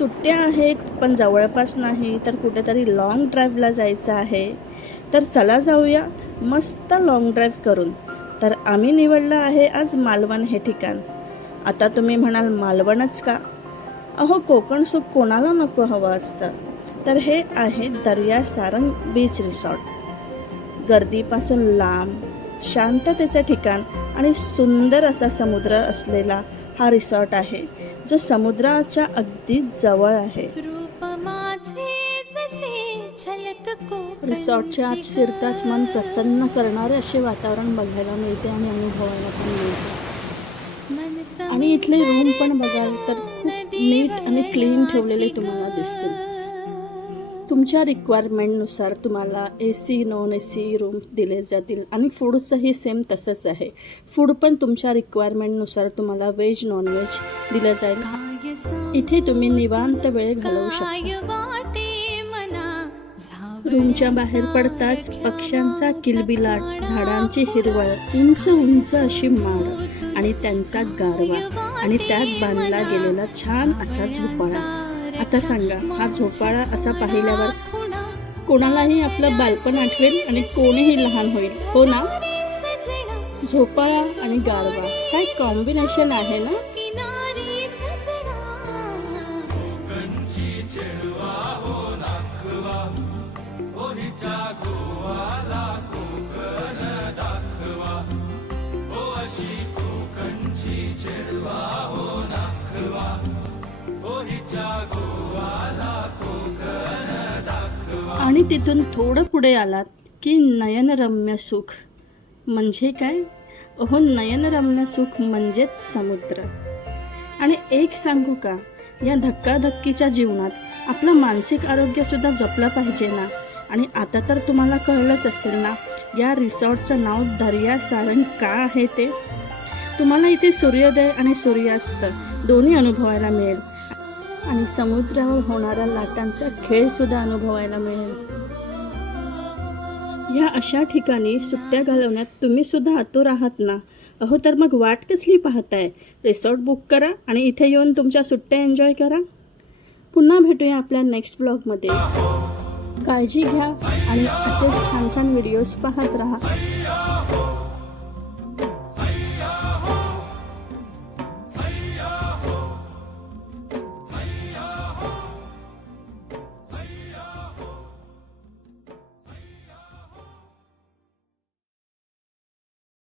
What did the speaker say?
सुट्ट्या आहेत पण जवळपास नाही, तर कुठेतरी लाँग ड्राईव्हला जायचं आहे. तर चला जाऊया मस्त लाँग ड्राईव्ह करून. तर आम्ही निवडलं आहे आज मालवण हे ठिकाण. आता तुम्ही म्हणाल मालवणच का? अहो, कोकण सुख कोणाला नको हवं असतं. तर हे आहे दर्या सारंग बीच रिसॉर्ट. गर्दीपासून लांब, शांततेचं ठिकाण आणि सुंदर असा समुद्र असलेला हा रिसॉर्ट आहे, जो समुद्राच्या अगदी जवळ आहे. रिसॉर्टच्या आत शिरताच मन प्रसन्न करणारे असे वातावरण बघायला मिळते आणि अनुभवायला पण मिळते. आणि इथले रूम पण बघाल तर खूप नीट आणि क्लीन ठेवलेले तुम्हाला दिसतील. तुमच्या रिक्वायरमेंटनुसार तुम्हाला AC नॉन AC रूम दिले जातील आणि फूडचंही सेम तसंच आहे. फूड पण तुमच्या रिक्वायरमेंटनुसार तुम्हाला व्हेज नॉन व्हेज दिलं जाईल. इथे तुम्ही निवांत वेळ घालवू शकता. रूमच्या बाहेर पडताच पक्ष्यांचा किलबिलाट, झाडांची हिरवळ, उंच उंच अशी माड आणि त्यांचा गारवा आणि त्यात बांधला गेलेला छान असा झोपाळा. आता सांगा, हा झोपाळा असा पाहिल्यावर कोणालाही आपलं बालपण आठवेल आणि कोणीही लहान होईल, हो ना? झोपाळा आणि गारवा काय कॉम्बिनेशन आहे ना. आणि तिथून थोडं पुढे आलात की नयनरम्य सुख म्हणजे काय? अहो, नयनरम्य सुख म्हणजेच समुद्र. आणि एक सांगू का, या धक्काधक्कीच्या जीवनात आपलं मानसिक आरोग्यसुद्धा जपलं पाहिजे ना. आणि आता तर तुम्हाला कळलंच असेल ना, या रिसॉर्टचं नाव दर्या सारंग का आहे ते. तुम्हाला इथे सूर्योदय आणि सूर्यास्त दोन्ही अनुभवायला मिळेल आणि समुद्रावर होणाऱ्या लाटांचा खेळसुद्धा अनुभवायला मिळेल. ह्या अशा ठिकाणी सुट्ट्या घालवण्यात तुम्ही सुद्धा आतुर आहात ना. अहो, तर मग वाट कसली पाहताय? रिसॉर्ट बुक करा आणि इथे येऊन तुमच्या सुट्ट्या एन्जॉय करा. पुन्हा भेटूया आपल्या नेक्स्ट व्लॉगमध्ये. काळजी घ्या आणि असेच छान छान व्हिडिओज पाहत राहा.